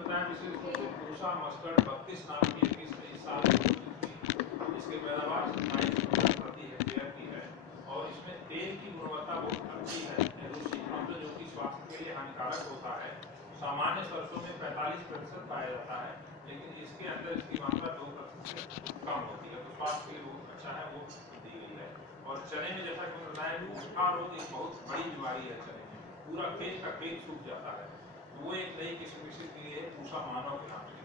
बताया विशेष रूप से पुरुषा मस्टर्ड 32 नाम की इस साल इसके पैदावार 27 प्रति हेक्टेयर की है और इसमें तेल की गुणवत्ता बहुत अच्छी है। दूषित अम्ल जो कि स्वास्थ्य के लिए हानिकारक होता है, सामान्य सरसों में 45% पाया जाता है, लेकिन इसके अंदर इसकी मात्रा 2% से कम होती है, तो स्वास्थ्य के लिए बहुत अच्छा है, वो दी गई है। और चने में जैसा कि बताया सूखा रोग एक बहुत बड़ी बीमारी है। चने में पूरा खेत का खेत सूख जाता है, तो वो एक नई किस्म विकसित की है पूषा मानव के नाम से।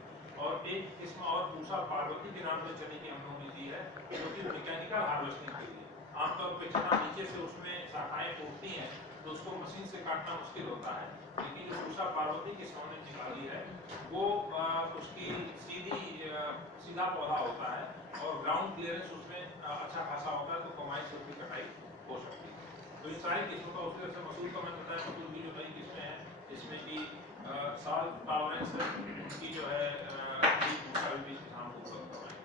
और एक किस्म और पूषा पार्वती के नाम से चने की हम लोगों ने दी है, जो कि मैकेनिकल हार्वेस्टिंग के लिए। आमतौर पर चना नीचे से उसमें शाखाएं फूटती हैं, तो उसको मशीन से काटना मुश्किल होता है, लेकिन जो पूषा पार्वती की हमने निकाली है वो उसकी सीधा पौधा होता है और ग्राउंड क्लियरेंस उसमें अच्छा खासा होता है, तो कमाई से उसकी कटाई हो सकती है। तो इन सारी किस्मों का उसी तरह से मसूर का मैंने बताया, मसूर की जो नई किस्में हैं जिसमें कि साल टॉलरेंस की जो है भी किसान को उपलब्ध करवाएं।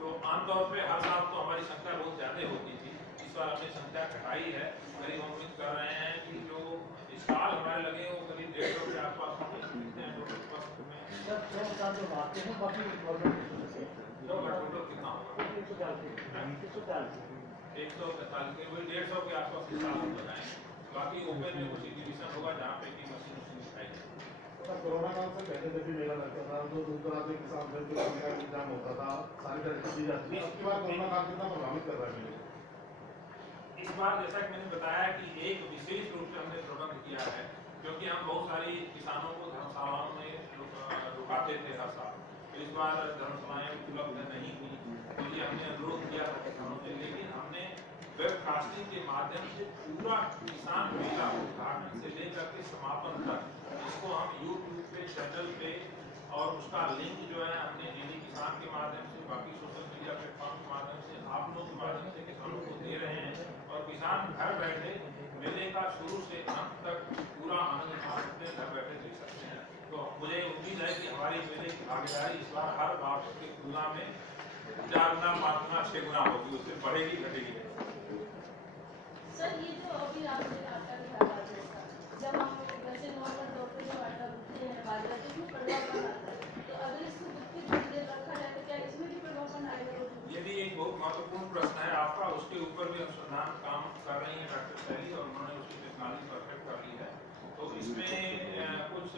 तो आमतौर पे हर साल तो हमारी संख्या बहुत ज़्यादा होती थी, इस बार हमने संख्या घटाई है। करीब हम उम्मीद कर रहे हैं कि जो इस साल हमारे लगे वो करीब 150 के आसपास होंगे। टोटल कितना होगा? 145 के वही 150 के आसपास इस साल हम लगाएंगे। बाकी ओपन में कुछ एग्जीबिशन होगा जहाँ पे की मशीन दिखाई देगी। कोरोना काल से पहले जब भी मेला लगता था तो दूर दराज के किसान फिर का इंतजाम होता था, सारी फैसिलिटी दी जाती थी। इसके बाद कोरोना काल कितना प्रभावित कर रहा है मेले को? इस बार जैसा कि मैंने बताया कि एक विशेष रूप से हमने प्रबंध किया है, क्योंकि हम बहुत सारी किसानों को धर्मशालाओं में रुकाते थे हर साल, तो इस बार धर्मशालाएं उपलब्ध नहीं हुई, तो ये हमने अनुरोध किया था किसानों से। लेकिन हमने वेबकास्टिंग के माध्यम से पूरा किसान मेला उद्घाटन से लेकर के समापन तक इसको हम यूट्यूब पे चैनल पे और उसका लिंक जो है हमने डीडी किसान के माध्यम से, बाकी सोशल मीडिया प्लेटफॉर्म के माध्यम से, आप लोगों के माध्यम से किसानों को दे रहे हैं और किसान घर बैठे मेले का शुरू से अंत तक पूरा आनंद उठा सकते हैं, घर बैठे देख सकते हैं। तो मुझे उम्मीद है कि हमारी मेले की भागीदारी इस बार हर बार की तुलना में 4 गुना 5 गुना 6 गुना होगी, उससे बढ़ेगी घटेगी। सर ये जो अभी आपने आटा दिखाया जब हम वैसे नॉर्मल तौर पे जो आटा गूंथते हैं बाजरा तो उसमें कड़वापन आता है, तो अगर इसको गूंथ के देर रखा जाए तो क्या इसमें भी कड़वापन आएगा? ये भी एक बहुत महत्वपूर्ण प्रश्न है आपका, उसके ऊपर भी अनुसंधान काम कर रही है डॉक्टर शैली और उन्होंने उसकी टेक्नोलॉजी परफेक्ट कर ली है। तो इसमें कुछ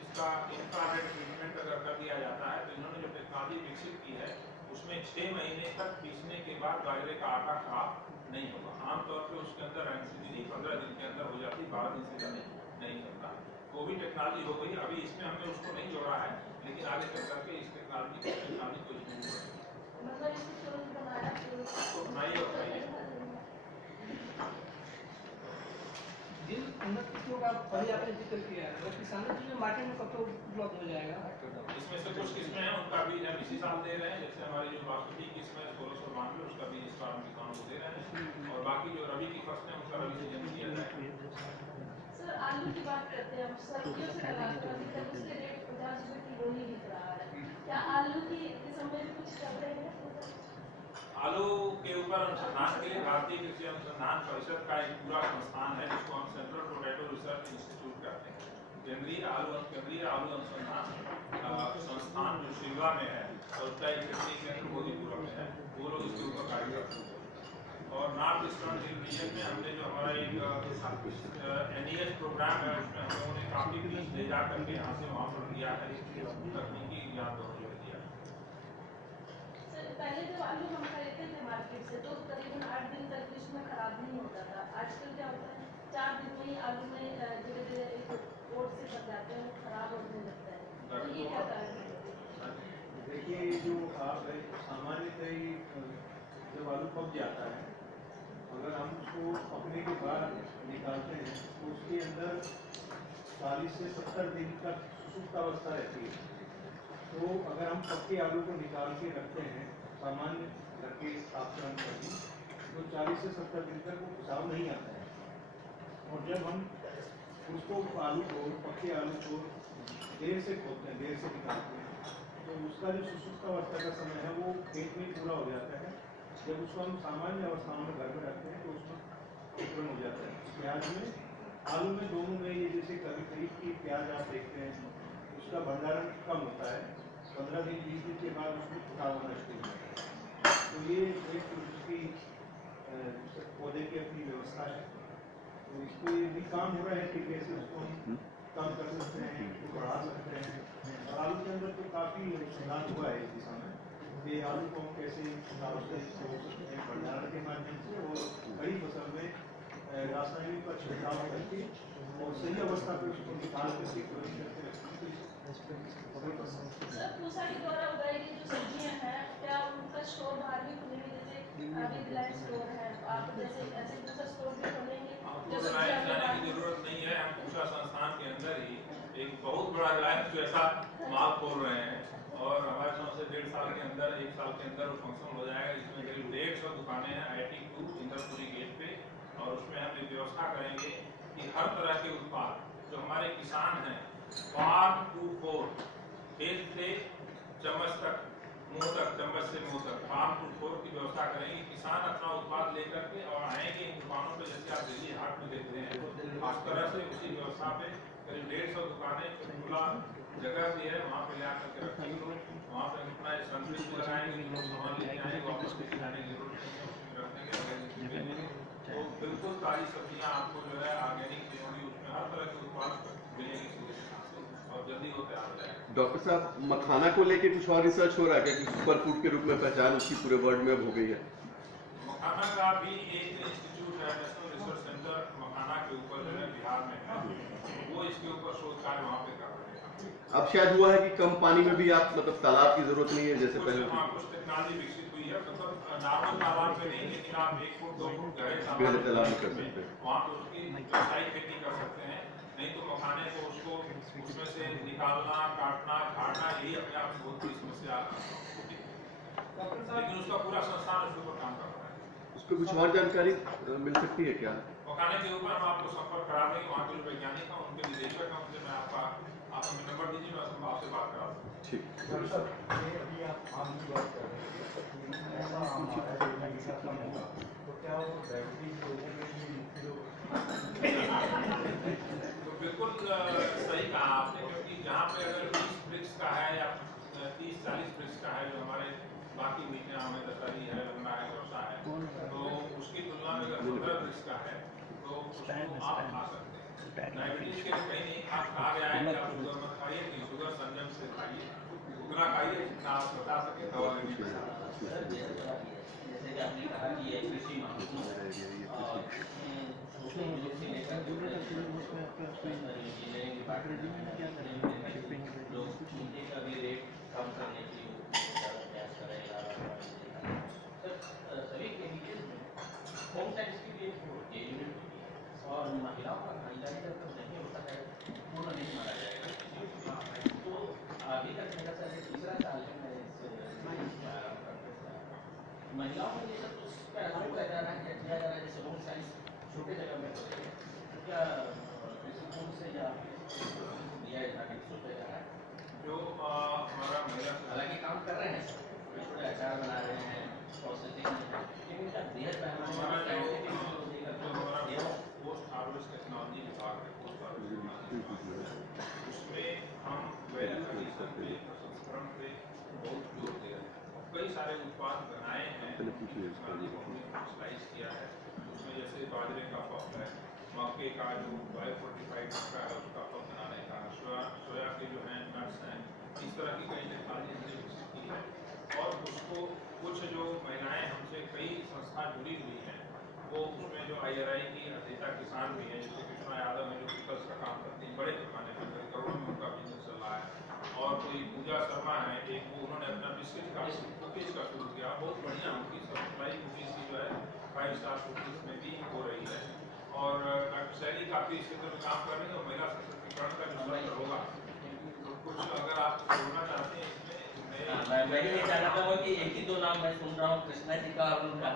इसका इंफ्रारेड ट्रीटमेंट अगर कर दिया जाता है तो इन्होंने जो टेक्नोलॉजी विकसित की है उसमें 6 महीने तक पीसने के बाद बाजरे का आटा खराब नहीं होगा। आमतौर पर उसके अंदर एनसीडी 15 दिन के अंदर हो जाती, 12 दिन से ज़्यादा नहीं होता। वो भी टेक्नोलॉजी हो गई, अभी इसमें हमने उसको नहीं जोड़ा है, लेकिन आगे चल करके इस टेक्नोलॉजी को इसमें मतलब इसको तुरंत बनाया बनाइए और खाइए। जिन उन्नत किस्मों का पहले आपने जिक्र किया है वो किसानों के लिए मार्केट में कब तक उपलब्ध हो जाएगा? इसमें से कुछ किस्में हैं उनका बीज हम इसी साल दे रहे हैं, जैसे हमारी जो बासमती किस्म है 1692 उसका बीज इस बार हम किसानों को दे रहे हैं, और बाकी जो रबी की फसलें हैं उनका रबी सीजन दिया जाएगा। सर आलू की बात करते हैं हम, सर्दियों से लगाकर अभी तक उसके रेट 50 रुपये किलो ही बिक रहा है, क्या आलू की किस्म में कुछ कर रहे हैं? आलू के ऊपर अनुसंधान के लिए भारतीय कृषि अनुसंधान परिषद का एक पूरा संस्थान है जिसको हम सेंट्रल पोटैटो रिसर्च इंस्टीट्यूट कहते हैं। केंद्रीय आलू अनुसंधान संस्थान जो शिमला में है और उसका एक कृषि केंद्र मोदीपुरम में है, वो लोग इसके ऊपर कार्य करते हैं। और नॉर्थ ईस्टर्न रीजन में हमने जो हमारा एक NES प्रोग्राम है उसमें हम लोगों ने काफी बीज ले जा करके यहाँ से वहाँ पर दिया है, तकनीकी ज्ञान दोनों जगह दिया है। पहले जब आलू हम खरीदते थे मार्केट से तो करीबन 8 दिन तक इसमें खराब नहीं होता था, आजकल क्या होता है 4 दिन में ही आलू में धीरे-धीरे एक कोट से बन जाते हैं, खराब होने लगता है, तो ये क्या कारण है? देखिए जो आप सामान्यतः जब आलू पक जाता है, अगर हम उसको पकने के बाद निकालते हैं तो उसके अंदर 40 से 70 दिन तक सुसुप्त अवस्था रहती है। तो अगर हम पक्के आलू को निकाल के रखते हैं सामान्य घर के तापमान पर भी, तो 40 से 70 दिन तक वो खिसाव नहीं आता है। और जब हम उसको आलू को पक्के आलू को देर से खोलते हैं, देर से निकालते हैं, तो उसका जो सुसुप्त अवस्था का समय है वो पेट में पूरा हो जाता है। जब उसको हम सामान्य अवस्थाओं में घर में रखते हैं तो उसमें अंकुरण हो जाता है। प्याज में आलू में दोनों में ये जैसे कभी कभी की प्याज आप देखते हैं उसका भंडारण कम होता है, 15 दिन 20 दिन के बाद उसमें खराब होना शुरू हो जाता है। तो ये एक उसकी पौधे की अपनी व्यवस्था है, तो इस पर भी काम हो रहा है कि कैसे उसको हम कम कर सकते हैं, उसको बढ़ा सकते हैं। और आलू के अंदर तो काफ़ी सुधार हुआ है इस दिशा में कि आलू को हम कैसे सुधार हो सकते हैं भंडारण के माध्यम से, और कई फसल में रासायनिक का छिड़काव करके और सही अवस्था पे उसको निकाल करके सर पूसा के द्वारा उगाई गई जो सब्जियां हैं क्या उनका स्टोर बाहर भी खुलेंगे, जैसे अभी रिलायंस स्टोर है, आप जैसे ऐसे दूसरा स्टोर भी खोलेंगे जो सब्जियां जाने की जरूरत नहीं है। हम पूसा संस्थान के अंदर ही एक बहुत बड़ा रिलायंस जैसा माल खोल रहे हैं, और हमारे समझ से 1.5 साल के अंदर 1 साल के अंदर वो फंक्शन हो जाएगा। इसमें करीब 150 दुकानें हैं IT2 इंदरपुरी गेट पे, और उसमें हम एक व्यवस्था करेंगे कि हर तरह के उत्पाद जो हमारे किसान हैं, फार्म टू फोर्क, खेत से चम्मच तक, मुंह तक, चम्मच से मुंह तक, फार्म टू फोर्क की व्यवस्था करेंगे। किसान अपना उत्पाद लेकर के और आएंगे इन दुकानों पे, जैसे आप दिल्ली हाट में देखते हैं उस तरह से उसी व्यवस्था पे करीब 150 दुकानें खुला जगह भी है, वहाँ पे ले आकर के रखेंगे लोग। वहाँ पे अपना संतुलित भी लगाएंगे, लोग सामान लेके आएंगे, वापस लेके जाने की जरूरत नहीं है, उसमें रख देंगे। तो बिल्कुल ताजी सब्जियाँ आपको जो है ऑर्गेनिक मिलेंगी, उसमें हर तरह के उत्पाद मिलेंगे सीधे से, और जल्दी वो तैयार हो जाएगा। डॉक्टर साहब, मखाना को लेके कुछ और रिसर्च हो रहा है क्या कि सुपर फूड के रूप में पहचान उसकी पूरे वर्ल्ड में अब हो गई है? मखाना का भी एक इंस्टीट्यूट है, नेशनल रिसर्च सेंटर मखाना के ऊपर जो है बिहार में है, वो इसके ऊपर शोध कार्य वहाँ पे कर रहे हैं। अब शायद हुआ है कि कम पानी में भी आप मतलब तालाब की जरूरत नहीं है जैसे पहले हाँ, कुछ टेक्नोलॉजी विकसित हुई है, मतलब नॉर्मल तालाब में नहीं, लेकिन आप 1 फुट 2 फुट गहरे गहरे तालाब में कर सकते हैं। वहाँ पे उसकी व्यावसायिक खेती कर सकते हैं। नहीं तो मखाने को उसको उसमें से निकालना, काटना, झाड़ना, यही अपने आप में बहुत बड़ी समस्या होती है, लेकिन उसका पूरा संस्थान उसके ऊपर काम कर रहा है। उस पर कुछ और जानकारी मिल सकती है क्या? मखाने के ऊपर हम आपको संपर्क करा देंगे, वहाँ के जो वैज्ञानिक हैं, उनके निदेशक हैं, उनसे मैं आप हमें नंबर दीजिए, मैं आपसे बात करा दूँ। ठीक। अभी आप आम की बात कर रहे हैं, ऐसा आम आ रहा है जो मीठा कम होगा, तो क्या वो डायबिटीज लोगों के लिए मुख्य तो बिल्कुल सही कहा आपने, क्योंकि जहाँ पे अगर 20 वृक्ष का है या 30-40 वृक्ष का है, जो हमारे बाकी मीठे आम है, दशहरी है, लंगड़ा है, चौसा है, तो उसकी तुलना में अगर 15 वृक्ष का है तो उसको आप खा सकते हैं। डायबिटीज के कहीं नहीं कहा गया है कि आप शुगर मत खाइए, कि शुगर संयम से खाइए, उतना खाइए जितना आप बता सके, दवा लेने के साथ। जैसे कि आपने कहा कि ये कृषि इंजीनियरिंग डिपार्टमेंट लोग उनके का भी रेट कम करने की प्रयास करेगा। सर सभी केमिकल में होम साइंस की भी एक यूनिट होती है, और महिलाओं का भागीदारी जब तक नहीं होता है पूर्ण नहीं माना जाएगा। तो आगे का मेरा सर तीसरा साल है मैं महिलाओं को ये सब कुछ किया जा रहा है, क्या किया जा रहा है, जैसे होम साइंस छोटे जगह में हो रही है, तो क्या दृष्टिकोण से या दिया सोचा जा रहा है? जो हमारा महिला, हालांकि काम कर रहे हैं, छोटे छोटे अचार बना रहे हैं, प्रोसेसिंग में है, लेकिन इनका बृहद पैमाने पोस्ट हार्वेस्ट टेक्नोलॉजी विभाग है, पोस्ट हार्वेस्ट, उसमें हम वैल्यू एडिशन पे, प्रसंस्करण पे बहुत जोर दे रहे हैं। कई सारे उत्पाद बनाए हैं, टेक्नोलॉजी को हमने कमर्शलाइज किया है। उसमें जैसे बाजरे का पफ है, मक्के का जो बायोफोर्टिफाइड मक्का है उसका पफ बनाने का, सोया के जो है नट्स हैं, इस तरह की कई टेक्नोलॉजी हमने विकसित की है। और उसको कुछ जो महिलाएं हमसे कई संस्था जुड़ी हुई हैं, वो उसमें जो IRI की अध्येता किसान भी हैं, जैसे कृष्णा यादव है जो पिकल्स का काम करती हैं, बड़े पैमाने पर करोड़ों में उनका बिजनेस चल रहा है। और कोई पूजा शर्मा है, एक वो उन्होंने अपना बिस्किट का कुकीज का शुरू किया, बहुत बढ़िया उनकी सप्लाई कुकीज की जो है 5 स्टार कुकीज में भी हो रही है। और डॉक्टर शैली काफ़ी इस क्षेत्र में काम कर रही है, और महिला सशक्तिकरण का जो सत्र होगा, तो कुछ अगर आप जोड़ना चाहते हैं इसमें। मैं ये जानना चाहूँगा कि एक ही दो नाम मैं सुन रहा हूँ, कृष्णा जी का और उनका,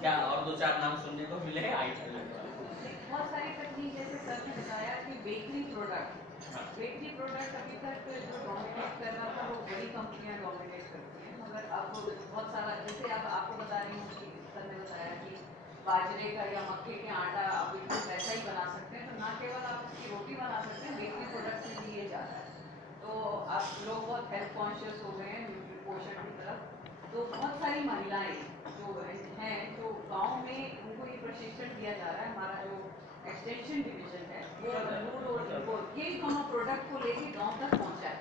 क्या और 2-4 नाम सुनने को मिले? बहुत सारी तकनीक, जैसे सर ने बताया कि बेकरी प्रोडक्ट अभी तक जो डोमिनेट कर रहा था वो बड़ी कंपनियां डोमिनेट करती हैं, मगर अब बहुत सारा, जैसे अब आपको बता रही हूँ कि सर ने बताया कि बाजरे का या मक्के के आटा आप बिल्कुल वैसा ही बना सकते हैं, तो ना केवल तो अब लोग बहुत हेल्थ कॉन्शियस हो गए हैं पोषण की तरफ। तो बहुत सारी महिलाएं जो हैं जो गांव में उनको ये प्रशिक्षण दिया जा रहा है। हमारा जो एक्सटेंशन डिवीजन है वो दूर और इनको यही दोनों प्रोडक्ट को लेके गांव तक पहुंचाए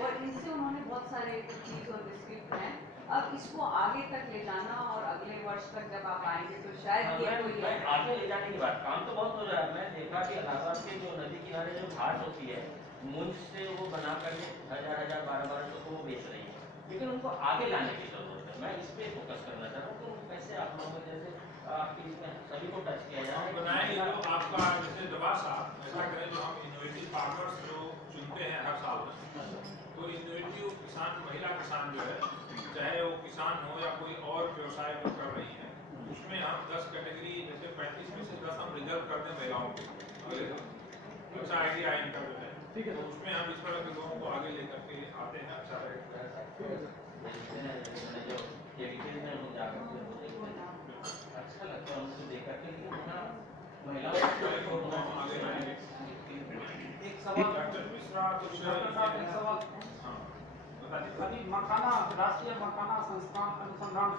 और इनसे उन्होंने बहुत सारे चीज और बिस्किट बनाए। अब इसको आगे तक ले जाना और अगले वर्ष तक जब आप आएंगे तो शायद ये कोई आगे ले जाने की बात, काम तो बहुत हो रहा है। मैं देखा कि इलाहाबाद के जो नदी किनारे जो घास होती है मुंज से वो बना करके 1000 1200 को वो बेच रही है, लेकिन उनको आगे लाने की जरूरत है। मैं इस पे फोकस करना चाह रहा हूँ कि कैसे आप लोगों जैसे आपकी इसमें सभी को टच किया जाए। बनाएंगे जो आपका जैसे दबा साहब ऐसा करें जो हम इनोवेटिव फार्मर्स जो चुनते हैं हर साल में, तो इनोवेटिव किसान महिला किसान जो है चाहे वो किसान हो या कोई और व्यवसाय जो कर रही है उसमें हम 10 कैटेगरी जैसे 35 में से 10 हम रिजर्व कर दें महिलाओं को। अच्छा आइडिया है इनका जो है, तो उसमें हम इस तरह के लोगों को आगे लेकर के आते हैं। अच्छा अच्छा लगता है उनको देख करके, महिलाओं को आगे लाएंगे। एक सवाल डॉक्टर मिश्रा कुछ एक सवाल अभी मखाना राष्ट्रीय मखाना संस्थान अनुसंधान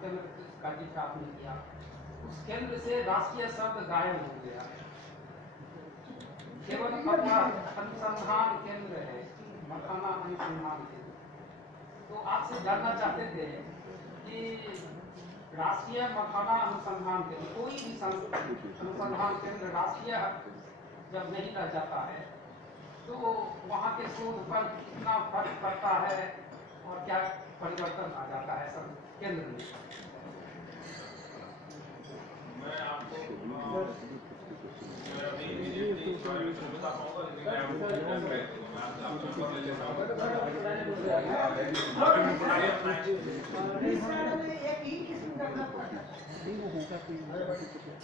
केंद्र का जिक्र आपने किया, उस केंद्र से राष्ट्रीय शब्द गायब हो गया, केवल अपना अनुसंधान केंद्र है मखाना अनुसंधान केंद्र। तो आपसे जानना चाहते थे कि राष्ट्रीय मखाना अनुसंधान केंद्र कोई भी अनुसंधान केंद्र राष्ट्रीय जब नहीं रह जाता है तो वहाँ के शोध पर कितना फर्क पड़ता है और क्या परिवर्तन आ जाता है सब केंद्र में। मैं आपको अभी इमीडिएटली इस बारे में कुछ बता पाऊंगा, लेकिन मैं आपको ले लेता हूँ।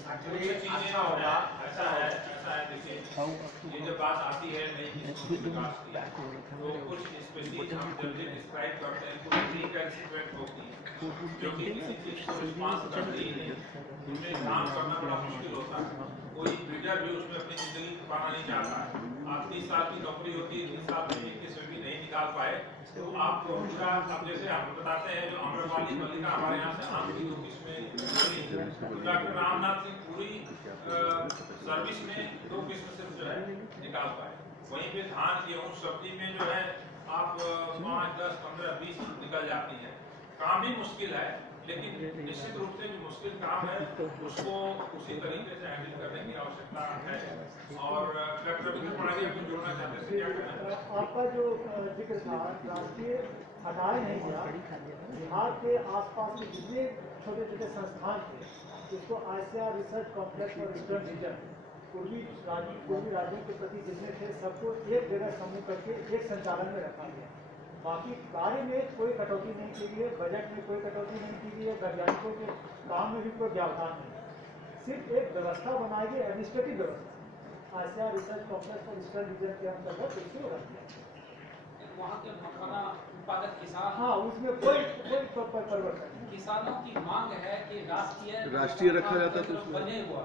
एक्चुअली ये चीजें होगा ऐसा है देखिए, ये जब बात आती है नई किस्मों के विकास की तो कुछ स्पेसीज हम जब ये डिस्क्राइब करते हैं कुछ रिकैल्सिट्रेंट होती है जो कि किसी चीज को रिस्पॉन्स कर रही है, उनमें काम करना बड़ा मुश्किल होता है। कोई ब्रीडर भी उसमें अपनी जिंदगी पाना नहीं चाहता है। आप 30 साल की नौकरी होती है, 30 साल में 21 में भी नहीं निकाल पाए तो आप पूरा अब जैसे हम बताते हैं जो अम्रपाली मल्लिका हमारे यहाँ से आम की 2 किस्में डॉक्टर रामनाथ सिंह पूरी सर्विस में 2 किस्म सिर्फ जो है निकाल पाए। वहीं पे धान गेहूँ सब्जी में जो है आप 5 10 15 20 निकल जाती है। काम भी मुश्किल है, लेकिन निश्चित रूप से जो मुश्किल काम है उसको उसी तरीके से हैंडल करने की आवश्यकता है। और डॉक्टर विक्रम पढ़ाई को जोड़ना चाहते थे, क्या कहना? आपका जो जिक्र था राष्ट्रीय हटाया नहीं गया, बिहार के आसपास के जितने छोटे छोटे संस्थान थे जिसको आसिया रिसर्च कॉम्प्लेक्स और ईस्टर्न रीजन पूर्वी राज्यों के प्रति जितने थे सबको एक जगह समूह करके एक संचालन में रखा गया। बाकी कार्य में कोई कटौती नहीं की गई है, बजट में कोई कटौती नहीं की गई है, वैज्ञानिकों के काम में भी कोई व्यवधान नहीं। सिर्फ एक व्यवस्था बनाई गई, एडमिनिस्ट्रेटिव व्यवस्था आसिया रिसर्च कॉम्प्लेक्स और ईस्टर्न रीजन के अंतर्गत उसको रख दिया। वहाँ के मखाना उत्पादक किसान, हाँ, उसमें कोई परिवर्तन नहीं। किसानों की मांग है कि राष्ट्रीय रखा जाता तो बने हुआ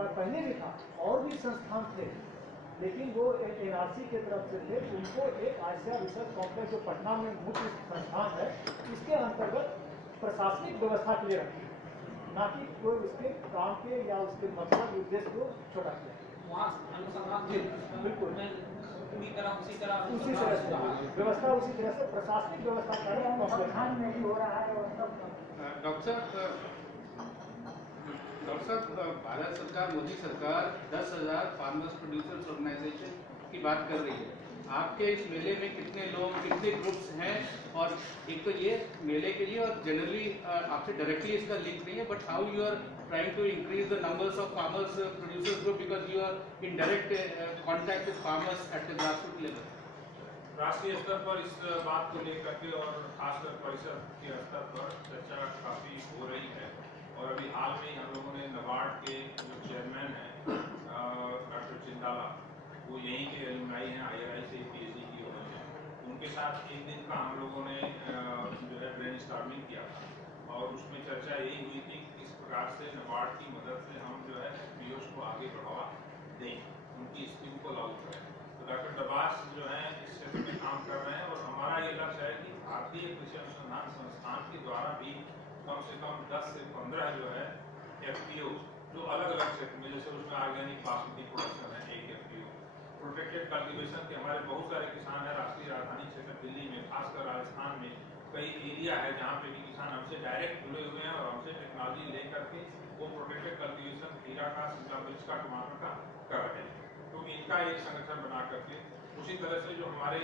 पहले भी था और भी संस्थान थे, लेकिन वो एनआरसी के तरफ से थे। उनको एक आसिया रिसर्च कॉम्प्लेक्स जो पटना में मुख्य संस्थान है इसके अंतर्गत प्रशासनिक व्यवस्था के लिए रखी, ना कि कोई उसके काम के या उसके मकसद उद्देश्य को छोटा किया। वहाँ अनुसंधान बिल्कुल पूरी तरह उसी तरह से व्यवस्था उसी तरह से प्रशासनिक व्यवस्था कार्य में भी हो रहा है। डॉक्टर साहब, भारत सरकार मोदी सरकार 10,000 फार्मर्स प्रोड्यूसर्स ऑर्गेनाइजेशन की बात कर रही है। आपके इस मेले में कितने लोग, कितने ग्रुप्स हैं? और एक तो ये मेले के लिए और जनरली आपसे डायरेक्टली इसका लिंक नहीं है, but how you are trying to increase the numbers of farmers producers group because you are in direct contact with farmers at the grassroot level. राष्ट्रीय स्तर पर इस बात को लेकर के और खासकर परिषद के स्तर पर चर्चा काफी हो रही है। और अभी हाल में हम लोगों ने नाबार्ड के जो चेयरमैन हैं डॉक्टर चिंदाला, वो यहीं के एलुमनाई हैं, III से PhD की हुए हैं, उनके साथ एक दिन का हम लोगों ने जो है ब्रेन स्टॉर्मिंग किया था और उसमें चर्चा यही हुई थी कि किस प्रकार से नाबार्ड की मदद से हम जो है FPOs को आगे बढ़ावा दें, उनकी स्कीम को लागू करें। तो डॉक्टर डबास जो है अलग अलग क्षेत्र में, जैसे उसमें ऑर्गेनिक बासमती प्रोडक्शन है, एक FPO, प्रोटेक्टेड कल्टीवेशन के हमारे बहुत सारे किसान हैं राष्ट्रीय राजधानी क्षेत्र दिल्ली में, खासकर राजस्थान में कई एरिया है जहाँ पे भी किसान हमसे डायरेक्ट जुड़े हुए हैं और हमसे टेक्नोलॉजी ले करके वो प्रोटेक्टेड कल्टीवेशन खीरा का, शिमला मिर्च का, टमाटर का कर रहे हैं। तो इनका एक संगठन बना करके, उसी तरह से जो हमारे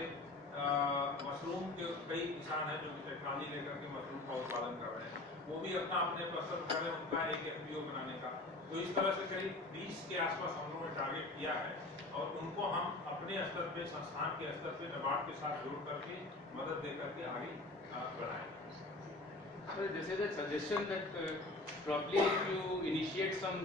मशरूम के कई किसान हैं जो टेक्नोलॉजी लेकर के मशरूम का उत्पादन कर रहे हैं, वो भी अपना अपने पसंद कर रहे हैं उनका एक FPO बनाने का। तो इस तरह से करीब 20 के आसपास हम लोगों ने टारगेट किया है और उनको हम अपने स्तर पे, संस्थान के स्तर पे नाबार्ड के साथ जोड़ करके मदद दे करके आगे बढ़ाएं। Sir, this is a suggestion that probably if you initiate some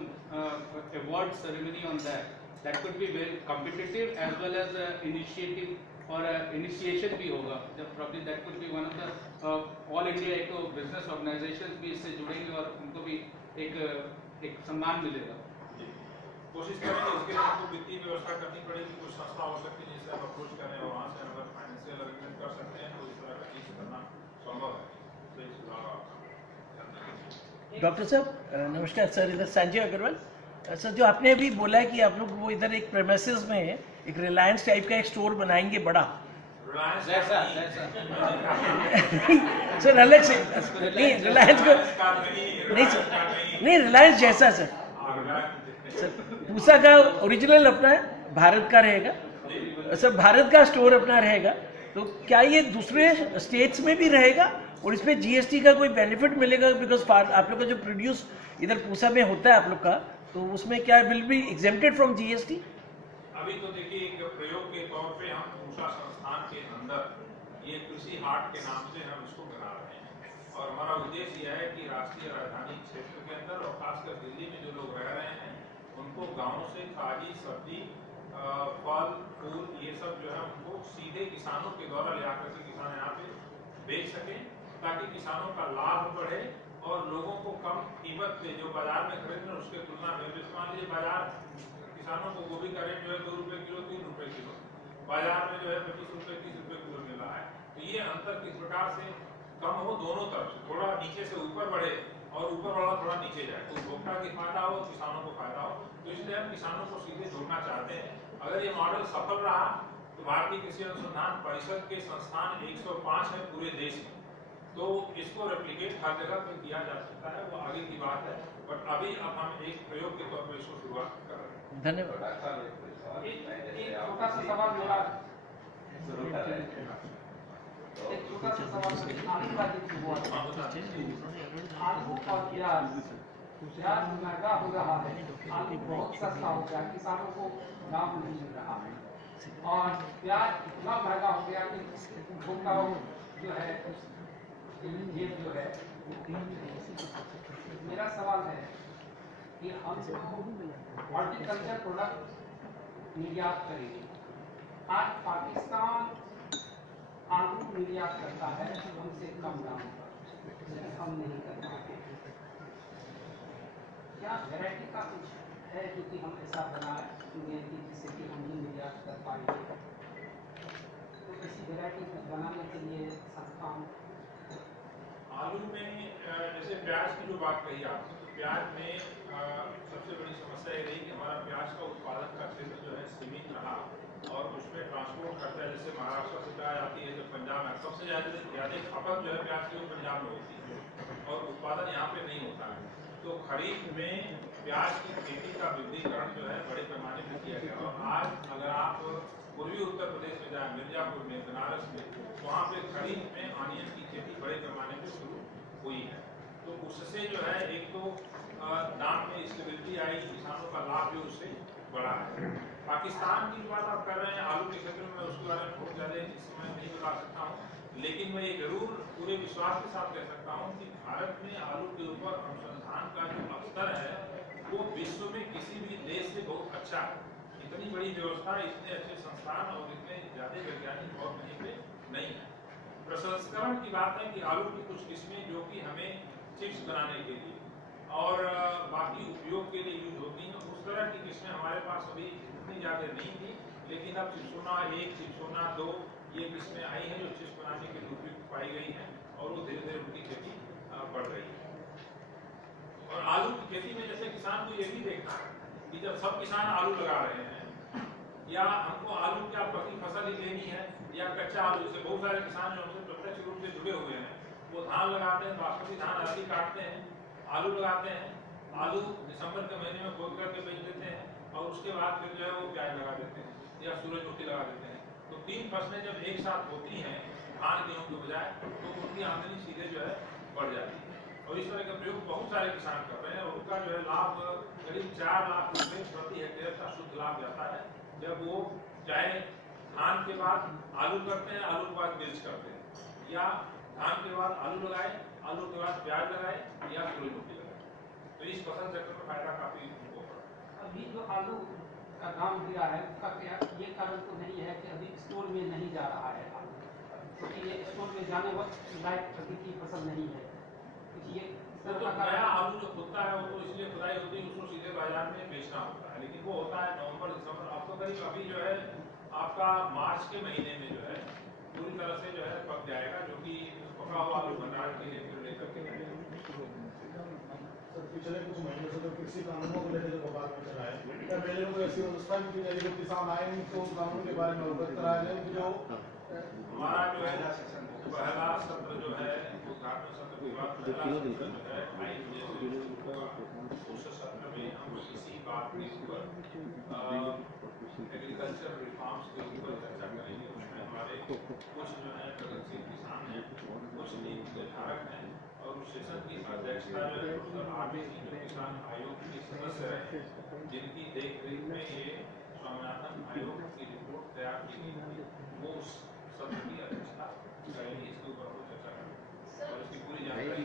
award ceremony on that, that could be very competitive as well as initiative or initiation भी होगा. Probably that could be one of the all India एक business organizations भी इससे जुड़ेंगे और उनको भी एक सम्मान मिलेगा. कोशिश करेंगे, इसके लिए हमको वित्तीय व्यवस्था करनी पड़ेगी, कुछ संस्था हो सकती है जिससे हम अप्रोच करें और वहाँ से अगर फाइनेंशियल अरेंजमेंट कर सकते हैं तो इस तरह का चीज करना संभव है। डॉक्टर साहब नमस्कार सर, इधर संजय अग्रवाल। सर जो आपने अभी बोला है कि आप लोग वो इधर एक प्रेमिसेस में एक रिलायंस टाइप का एक स्टोर बनाएंगे बड़ा, सर अलग से नहीं रिलायंस को नहीं सर, नहीं रिलायंस जैसा सर पूसा का ओरिजिनल अपना भारत का रहेगा सर, भारत का स्टोर अपना रहेगा, तो क्या ये दूसरे स्टेट्स में भी रहेगा और इसमें GST का कोई बेनिफिट मिलेगा? बिकॉज आप लोग का जो प्रोड्यूस इधर पूसा में होता है आप लोग का, तो उसमें क्या will be exempted from GST? अभी तो देखिए एक प्रयोग के तौर पे हम पूसा संस्थान के अंदर ये कृषि हाट के नाम से हम इसको बना रहे हैं और हमारा उद्देश्य यह है कि राष्ट्रीय राजधानी क्षेत्र के अंदर और खासकर दिल्ली में जो लोग रह रहे हैं उनको गाँव से ताजी सब्जी, फल फूल ये सब जो है उनको सीधे किसानों के द्वारा ले आकर के किसान यहाँ पे बेच सकें ताकि किसानों का लाभ बढ़े और लोगों को कम कीमत पे जो बाजार में खरीद रहे हैं उसके तुलना में, मान लीजिए बाजार किसानों को गोभी का रेट जो है 2 रुपए किलो 3 रुपए किलो, बाजार में जो है 25 रुपए 30 रुपए किलो मिल रहा है, तो ये अंतर किस प्रकार से कम हो, दोनों तरफ से थोड़ा नीचे से ऊपर बढ़े और ऊपर वाला थोड़ा नीचे जाए, तो उपभोक्ता की फायदा हो, किसानों को फायदा हो, तो इसलिए हम किसानों को सीधे जोड़ना चाहते हैं। अगर ये मॉडल सफल रहा तो भारतीय कृषि अनुसंधान परिषद के संस्थान 105 है पूरे देश में, तो इसको रेप्लिकेट हर जगह पे किया जा सकता है, वो आगे की बात है, बट अभी अब हम एक प्रयोग के तौर पर इसको शुरुआत कर रहे हैं। धन्यवाद। एक छोटा सा सवाल मेरा, एक छोटा सा सवाल आलू का हुआ था, आलू और प्याज महंगा हो रहा है, आलू बहुत सस्ता हो गया, किसानों को दाम नहीं मिल रहा है और प्याज इतना महंगा हो गया कि उपभोक्ताओं जो है ये जो है, मेरा सवाल है कि हम हॉर्टिकल्चर प्रोडक्ट निर्यात करेंगे, आज पाकिस्तान आलू निर्यात करता है हमसे कम दाम पर, हम नहीं कर पाते, क्या वैरायटी का कुछ है जो कि हम ऐसा बनाएंगे कि जिससे कि हम ही निर्यात कर पाएंगे? तो इसी वैरायटी बनाने के लिए संस्थान आलू में जैसे प्याज की जो बात कही आपने, तो प्याज में सबसे बड़ी समस्या ये रही कि हमारा प्याज का उत्पादन का क्षेत्र जो है सीमित रहा और उसमें ट्रांसपोर्ट करता है, जैसे महाराष्ट्र से प्याज आती है, जब पंजाब में सबसे ज़्यादा खपत जो है प्याज की वो पंजाब में होती है और उत्पादन यहाँ पे नहीं होता है, तो खरीफ में प्याज की खेती का विविधीकरण जो है बड़े पैमाने पर किया गया और आज अगर आप पूर्वी उत्तर प्रदेश में जाए, मिर्जापुर में, बनारस में, वहाँ पे खरीफ में ऑनियन की खेती बड़े पैमाने पर शुरू हुई है, तो उससे जो है एक तो दाम में स्टेबिलिटी आई, किसानों का लाभ भी उससे बढ़ा है। पाकिस्तान की बात आप कर रहे हैं आलू के क्षेत्र में, उसके बारे में बहुत ज़्यादा इस समय नहीं बता सकता हूँ, लेकिन मैं ये जरूर पूरे विश्वास के साथ कह सकता हूँ कि भारत में आलू के ऊपर अनुसंधान का जो स्तर है वो विश्व में किसी भी देश से बहुत अच्छा है। इतनी बड़ी व्यवस्था, इतने अच्छे संस्थान और इतने ज्यादा वैज्ञानिक और कहीं पे नहीं है। प्रसंस्करण की बात है कि आलू की कुछ किस्में जो कि हमें चिप्स बनाने के लिए और बाकी उपयोग के लिए यूज होती हैं, उस तरह की किस्में हमारे पास अभी इतनी ज्यादा नहीं थी, लेकिन अब चिप्सोना 1, चिप्सोना 2 ये किस्में आई हैं जो चिप्स बनाने के लिए उपयुक्त पाई गई हैं और वो धीरे धीरे उनकी खेती बढ़ रही है। और आलू की खेती में जैसे किसान को ये भी देखना है कि जब सब किसान आलू लगा रहे हैं, या हमको आलू क्या पकी फसल ही लेनी है या कच्चा आलू, जैसे बहुत सारे किसान जो हमसे प्रत्यक्ष रूप से जुड़े हुए हैं, वो धान लगाते हैं, बासमती धान आदि काटते हैं, आलू लगाते हैं, आलू दिसंबर के महीने में खोद करके बेच देते हैं, और उसके बाद फिर जो है वो प्याज लगा देते हैं या सूरजमुखी लगा देते हैं। तो 3 फसलें जब एक साथ होती हैं धान गेहूँ के बजाय, तो उनकी आमदनी सीधे जो है बढ़ जाती है। और इस तरह का प्रयोग बहुत सारे किसान कर रहे हैं, और उनका जो है लाभ करीब 4 लाख रुपये प्रति हेक्टेयर का शुद्ध लाभ जाता है, जब वो चाहे धान के बाद आलू करते हैं, आलू के बाद मिर्च करते हैं, या धान के बाद आलू लगाए, आलू के बाद प्याज लगाए या सूरजमुखी लगाए। तो इस फसल चक्र में फायदा काफी हो रहा है। अभी जो आलू का दाम गिरा है उसका क्या ये कारण तो नहीं है कि अभी स्टोर में नहीं जा रहा है आलू, क्योंकि ये स्टोर में जाने वक्त लायक अभी की फसल नहीं है, ये तो नया आलू जो खुदता है वो तो इसलिए खुदाई होती है उसको सीधे बाजार में बेचना होता है, लेकिन वो होता है नवंबर दिसंबर। अब तो करीब अभी जो है आपका मार्च के महीने में जो है पूरी तरह से जो है पक जाएगा, जो कि पका हुआ आलू भंडारण के लिए फिर लेकर के जाएगा। सर पिछले कुछ महीनों से तो कृषि कानूनों को लेकर जो बवाल में चला है, क्या पहले कोई ऐसी व्यवस्था की जाए जो किसान आए नहीं तो उन कानून के बारे में अवगत कराया जाए? जो हमारा जो है पहला सत्र जो है उद्घाटन सत्र के बाद पहला सत्र जो है उस सत्र में हम इसी बात के ऊपर एग्रीकल्चर रिफॉर्म्स के ऊपर चर्चा करेंगे। उसमें हमारे कुछ जो है प्रगतिशील किसान हैं, कुछ नीति निर्धारक हैं, और उस सेशन की अध्यक्षता जो है प्रोफेसर RBC जो किसान आयोग के सदस्य रहे, जिनकी देखरेख में ये स्वामीनाथन आयोग की रिपोर्ट तैयार की गई थी, वो उस सत्र की अध्यक्षता करेंगे। इसके ऊपर हम चर्चा करेंगे और इसकी पूरी जानकारी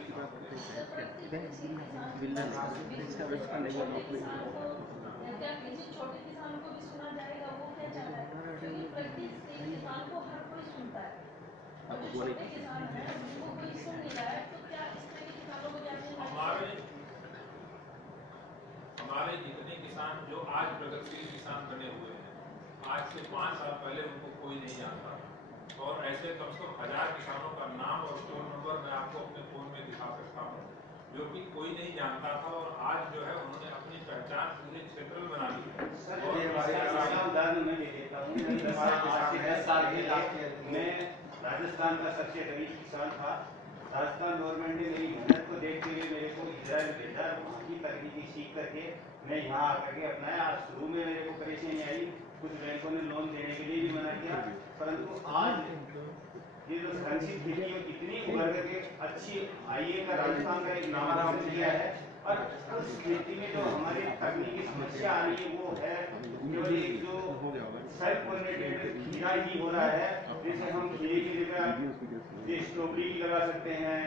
क्या किसी छोटे किसान को भी सुना जाएगा, वो क्या चाहता है? क्योंकि प्रत्येक किसान को हर कोई सुनता है, और जो छोटे किसान हैं उनको कोई सुन नहीं रहा है, तो क्या इस तरह के किसानों को जाने हमारे जितने किसान जो आज प्रगतिशील किसान बने हुए हैं, आज से 5 साल पहले उनको कोई नहीं जानता था, और ऐसे कम से कम 1000 किसानों का नाम और फोन नंबर मैं आपको अपने फोन में दिखा सकता हूँ, जो कि कोई नहीं जानता था, और आज जो है उन्होंने अपनी पहचान पूरे क्षेत्र में बना ली है। मैं राजस्थान का सबसे गरीब किसान था। राजस्थान गवर्नमेंट ने मेरी मेहनत को देखते हुए मेरे को इजराइल भेजा, वहाँ की तकनीकी सीख करके मैं यहाँ आकर के अपनाया। आज शुरू में मेरे को परेशानी आई, कुछ बैंकों ने लोन देने के लिए भी मना किया, परंतु आज ये जो संचित खेती में इतनी उभर करके अच्छी आईए का राजस्थान का एक नाम रोशन किया है, और उस खेती में जो हमारी तकनीकी समस्या आ रही है वो है केवल एक जो सेल्फ पॉलिनेटेड खीरा ही हो रहा है। जैसे हम खीरे की जगह स्ट्रॉबेरी भी लगा सकते हैं,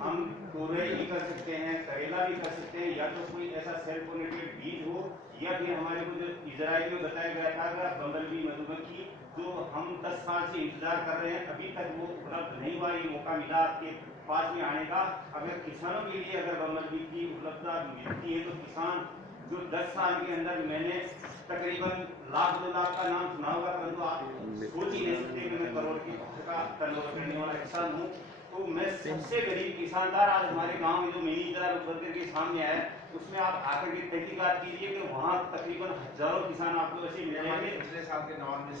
हम तोरई भी कर सकते हैं, करेला भी कर सकते हैं, या तो कोई ऐसा सेल्फ पॉलिनेटेड बीज हो, या फिर हमारे को जो इजराइल में बताया गया था बम्बलबी मधुमक्खी, जो हम 10 साल से इंतजार कर रहे हैं, अभी तक वो उपलब्ध नहीं हुआ। ये मौका मिला आपके पास में आने का। अगर किसानों के लिए अगर बम्बलबी की उपलब्धता मिलती है तो किसान जो 10 साल के अंदर, मैंने तकरीबन 1-2 लाख का नाम सुना होगा, परंतु आप सोच ही नहीं सकते कि मैं करोड़ की का टर्नओवर करने वाला किसान हूँ। तो मैं सबसे गरीब किसान था। आज हमारे गाँव में जो मिनी इजरा उभर करके सामने आया, उसमें आप आकर के तहकीकात कीजिए कि वहाँ तकरीबन हजारों किसान आपको ऐसे मिल जाएंगे पिछले साल के नवंबर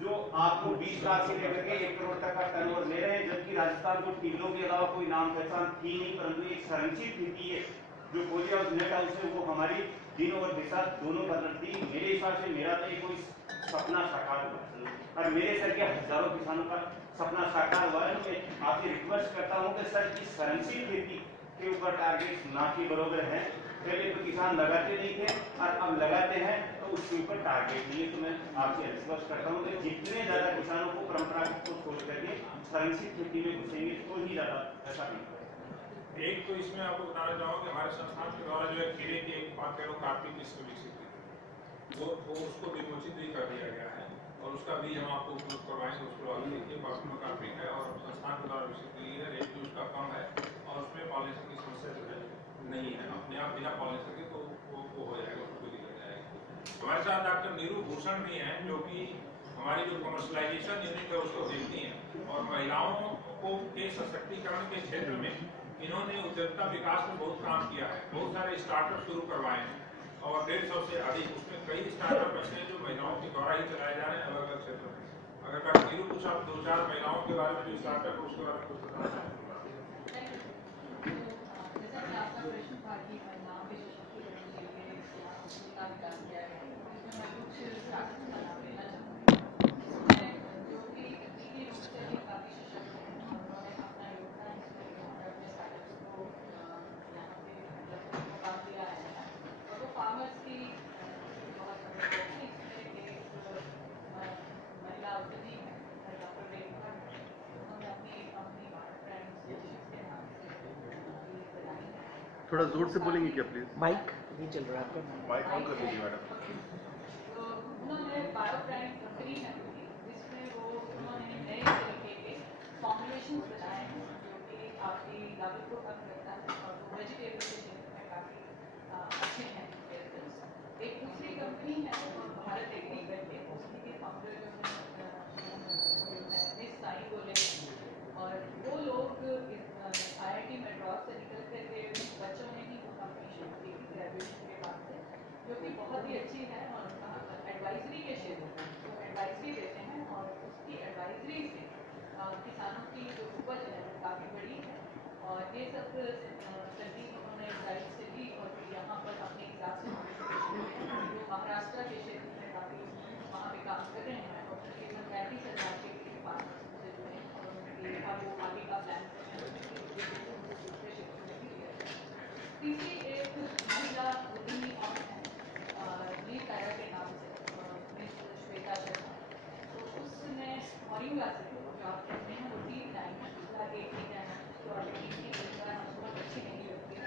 जो आपको 20 लाख से लेकर के 1 करोड़ तक का टर्नओवर ले रहे हैं, जबकि राजस्थान को टिल्लों के अलावा कोई नाम पहचान थी नहीं, परंतु एक संरक्षित खेती है जो कोलिया हाउस नेट हाउस है, वो हमारी दिन और दिशा दोनों बदलती। मेरे हिसाब से मेरा तो कोई सपना साकार हुआ, और मेरे सर के हजारों किसानों का सपना साकार हुआ है। मैं आपसे रिक्वेस्ट करता हूँ कि सर की संरक्षित खेती के ऊपर टारगेट ना के बराबर है। पहले तो किसान लगाते नहीं थे और अब लगाते हैं, तो उसके ऊपर टारगेट नहीं है। तो मैं आपसे रिक्वेस्ट करता हूँ कि जितने ज्यादा किसानों को परंपरागत को छोड़ करके संरक्षित खेती में घुसेंगे तो ही ज्यादा ऐसा नहीं होगा। एक तो इसमें आपको बताना चाहूँगा कि हमारे संस्थान के द्वारा जो है खीरे की एक कार्पिक किस्म विकसित की, वो उसको विमोचित भी कर दिया गया है, और उसका बीज हम आपको उपलब्ध करवाएंगे। उसको आगे देखिए बासमती कार्पिक है, और संस्थान के द्वारा विकसित की है, रेट भी उसका कम है, और उसमें पॉलिनेशन की समस्या जो है नहीं है। अपने आप बिना पॉलिनेशन के तो वो हो जाएगा, उसको दिक्कत जाएगी। हमारे साथ डॉक्टर नीरू भूषण भी हैं, जो कि हमारी जो कमर्शलाइजेशन यूनिट है उसको देखती हैं, और महिलाओं को के सशक्तिकरण के क्षेत्र में इन्होंने उद्यमिता विकास में बहुत काम किया है, बहुत सारे स्टार्टअप शुरू करवाए हैं और 150 से अधिक, उसमें कई स्टार्टअप ऐसे हैं जो महिलाओं के द्वारा ही चलाए जा रहे हैं अलग अलग क्षेत्रों में। अगर डॉक्टर नीरू कुछ आप 2-4 महिलाओं के बारे में जो स्टार्टअप है उसके बारे में कुछ बताना चाहें। जैसा कि आपका प्रश्न था कि महिलाओं के सशक्तिकरण के लिए का विकास किया गया है, इसमें मैं कुछ राष्ट्रीय नाम लेना चाहूँगी जो कि तकनीकी रूप से भी काफ़ी सशक्त है और उन्होंने अपना योगदान इसमें अपने स्टार्टअप्स को यहाँ पे काम दिया है और वो फार्मर्स की बहुत मदद होगी। इसमें एक महिला उद्यमी है डॉक्टर रेखा, उन्होंने अपनी कंपनी भारत ब्रांड के नाम से बनाई है। थोड़ा जोर से बोलेंगे क्या प्लीज? माइक नहीं चल रहा है आपका, माइक ऑन कर दीजिए मैडम। तो उन्होंने बायो ब्रांड कंपनी है जिसमें वो उन्होंने नए तरीके के फॉर्मुलेशंस बनाए हैं जो कि आपकी लागत को कम करता है और वो वेजिटेबल के क्षेत्र में काफ़ी अच्छे हैं। एक दूसरी कंपनी है भारत एग्री करके, उसकी भी फाउंडर जो है मिस साई बोले और वो लोग IIT मद्रास से निकल करके बच्चों ने ही वो कंपनी शुरू की थी ग्रेजुएशन के बाद से, जो कि बहुत ही अच्छी है और एडवाइजरी के क्षेत्र में वो एडवाइजरी देते हैं और उसकी एडवाइजरी से किसानों की जो उपज है वो काफ़ी बड़ी है और ये सब तकनीक उन्होंने इजराइल से ली और फिर यहाँ पर अपने हिसाब से जो महाराष्ट्र के क्षेत्र में काफ़ी वहाँ भी काम कर रहे हैं और तकरीबन 35,000 के फार्मर्स से जुड़े हैं और उनकी वो आगे का प्लान कर रहे हैं। तीसरी एक महिला उद्यमी और है ली पैरा के नाम से मिस श्वेता शर्मा, तो उसने मोरिंगा से जो आप कहते हैं वो टीम लाइन है, दूसरा एक ही है तो टीम की बहुत अच्छी नहीं लगती है,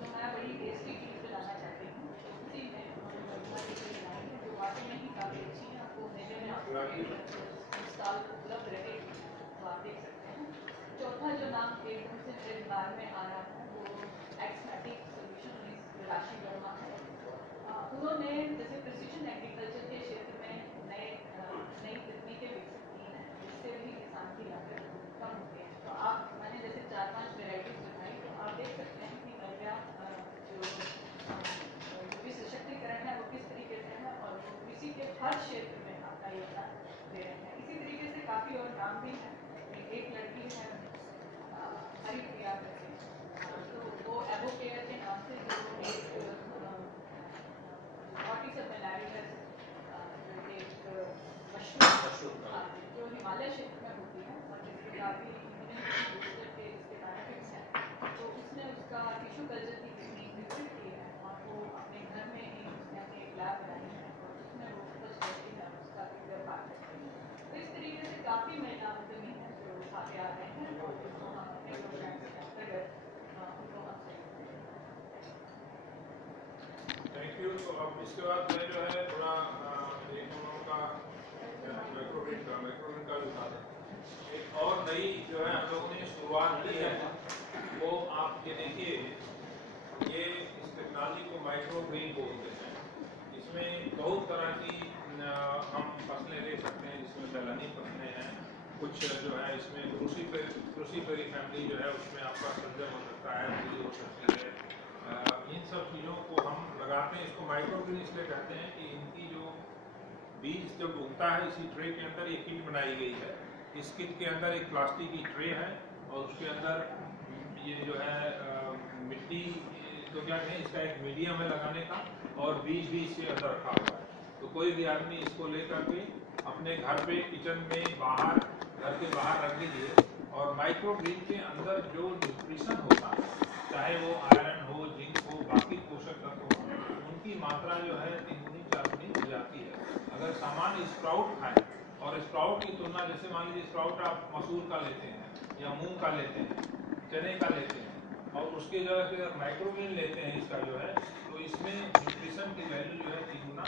तो मैं बड़ी टेस्टी टीम लाना चाहती हूँ। तो उसी में मोरिंगा की टीम लाइन है जो वाकई में ही काफ़ी अच्छी है, आपको मेले में आपको स्टॉल उपलब्ध रहेगी तो आप देख सकते हैं। चौथा जो नाम एकदम से मेरे दिमाग में आ रहा है वो एक्समैटिक सोल्यूशन राशि वर्मा है। उन्होंने जैसे प्रिसिजन एग्रीकल्चर के क्षेत्र में नई तकनीकें विकसित की हैं जिससे भी किसान की लागत कम होती है। तो आप मैंने जैसे 4-5 वेराइटीज बताई, तो आप देख सकते हैं कि महिला जो सशक्तिकरण है वो किस तरीके से है और वो कृषि के हर क्षेत्र में अपना योगदान दे रहे हैं। इसी तरीके से काफ़ी और नाम भी हैं। एक लड़की है हरिप्रिया करके, तो वो एवोकेयर के नाम से जो एक ऑटिज्म एनालिसिस एक मशरूम जो हिमालय क्षेत्र में होती है और जिसके काफ़ी बूस्टर के इसके बेनिफिट्स हैं, तो उसने उसका टिश्यू कल्चर की तकनीक विकसित की है और वो अपने घर में ही उसने अपनी एक लैब बनाई है और उसमें वो उपज करती है उसका भी व्यापार करती है। तो इस तरीके से काफ़ी महिला उद्यमी हैं जो आगे आ रहे हैं और जिसको हम अपने प्रोग्राम के अंतर्गत उनको हम थैंक यू। तो अब इसके बाद मैं जो है थोड़ा एक का माइक्रोग्रीन का भी बता दें। एक और नई जो है हम लोगों ने शुरुआत की है वो आप ये देखिए, ये इस टेक्नोलॉजी को माइक्रोग्रीन बोलते हैं। इसमें बहुत तरह की हम फसलें ले सकते हैं, जिसमें दलहनी फसलें हैं, कुछ जो है इसमें कृषि पेरी फैमिली जो है उसमें आपका सब्जियाँ हो सकता है, मूली हो सकती है, इन सब चीज़ों को हम लगाते हैं। इसको माइक्रोग्रीन इसलिए कहते हैं कि इनकी जो बीज जब उगता है इसी ट्रे के अंदर एक किट बनाई गई है। इस किट के अंदर एक प्लास्टिक की ट्रे है और उसके अंदर ये जो है मिट्टी तो क्या कहें, इसका एक मीडियम है लगाने का और बीज भी इसके अंदर रखा हुआ है। तो कोई भी आदमी इसको लेकर के अपने घर पे किचन में बाहर घर के बाहर रख लीजिए और माइक्रोग्रीन के अंदर जो न्यूट्रिशन होता है, चाहे वो आयरन हो, जिंक हो, बाकी पोषक तत्व हो, उनकी मात्रा जो है 3 गुनी 4 गुनी हो जाती है। अगर सामान्य स्प्राउट खाएं और स्प्राउट की तुलना, जैसे मान लीजिए स्प्राउट आप मसूर का लेते हैं या मूंग का लेते हैं, चने का लेते हैं और उसके जो है माइक्रोग्रीन लेते हैं इसका जो है, तो इसमें न्यूट्रिशन की वैल्यू जो है 3 गुना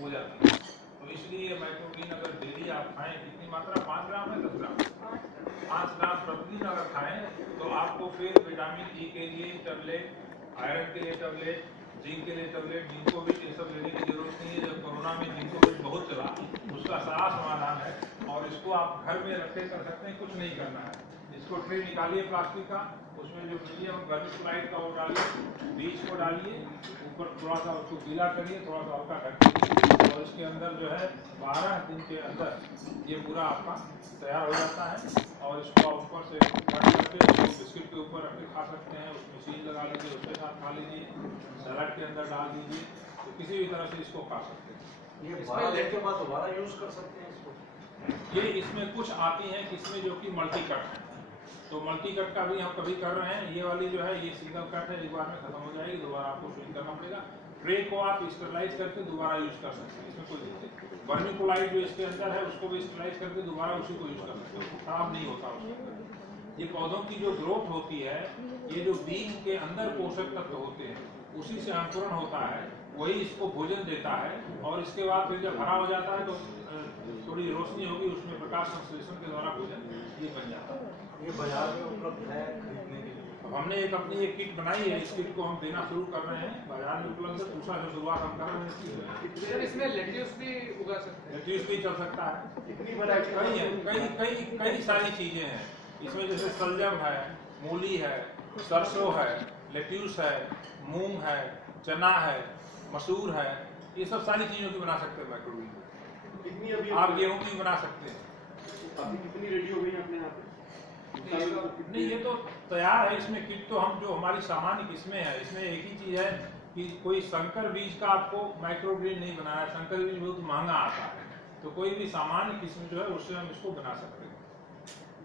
हो जाती है। तो इसलिए माइक्रोग्रीन अगर डेली आप खाएं, कितनी मात्रा, 5 ग्राम है 10 ग्राम, 5 ग्राम प्रतिदिन अगर खाएं तो आपको फिर विटामिन ई के लिए टैबलेट, आयरन के लिए टैबलेट, जिंक के लिए टैबलेट, जिंकोविट, ये सब लेने की जरूरत नहीं है। जब कोरोना में जिंकोविट बहुत चला, उसका सारा समाधान है और इसको आप घर में रखे कर सकते हैं, कुछ नहीं करना है। इसको ट्रे निकालिए प्लास्टिक का, उसमें जो मीडियम वर्मिकुलाइट का वो डालिए, बीज को डालिए, ऊपर थोड़ा सा उसको गीला करिए, थोड़ा सा हल्का ढकिए और इसके अंदर जो है 12 दिन के अंदर ये पूरा आपका तैयार हो जाता है। और इसको आप ऊपर से कट करके इसको बिस्किट के ऊपर रख के खा सकते हैं, उसमें चीज लगा लीजिए, उसके साथ खा लीजिए, सलाद के अंदर डाल दीजिए, तो किसी भी तरह से इसको खा सकते हैं। ये 12 दिन के बाद दोबारा यूज कर सकते हैं इसको? ये इसमें कुछ आती हैं किसमें जो कि मल्टी कट है, तो मल्टी कट का भी हम कभी कर रहे हैं। ये वाली जो है ये सिंगल कट है, एक बार में खत्म हो जाएगी, दोबारा आपको स्विंग करना पड़ेगा। ट्रे को आप स्टरलाइज करके दोबारा यूज कर सकते हैं, इसमें कोई दिक्कत नहीं। वर्मिकुलाइट जो इसके अंदर है उसको भी स्टरलाइज करके दोबारा उसी को यूज कर सकते हो, खराब नहीं होता उसके। ये पौधों की जो ग्रोथ होती है, ये जो बीज के अंदर पोषक तत्व होते हैं उसी से अंकुरण होता है, वही इसको भोजन देता है और इसके बाद फिर जब हरा हो जाता है तो थोड़ी रोशनी होगी, उसमें प्रकाश संश्लेषण के द्वारा भोजन ये बन जाता है। ये बाजार में उपलब्ध है खरीदने के लिए? हमने अपनी एक किट बनाई है, इस किट को हम देना शुरू कर रहे हैं, बाजार में उपलब्ध है। दूसरा जो शुरुआत हम कर रहे हैं सर, इसमें लेट्यूस भी उगा सकते हैं? लेट्यूस भी चल सकता है, कितनी वैरायटी? कई है, कई सारी चीजें हैं इसमें, जैसे शलजम है, मूली है, सरसों है, लेट्यूस है, मूंग है, चना है, मसूर है, ये सब सारी चीजों की बना सकते हैं माइक्रोवेव में। कितनी अभी आप गेहूं की बना सकते हैं। अभी कितनी रेडी हो गई अपने यहाँ पे? नहीं, ये तो तैयार है। इसमें किट तो हम जो हमारी सामान्य किस्में है, इसमें एक ही चीज है कि कोई संकर बीज का आपको माइक्रोग्रीन नहीं बनाना है, संकर बीज बहुत महंगा आता है, तो कोई भी सामान्य किस्म जो है उससे हम इसको बना सकते हैं।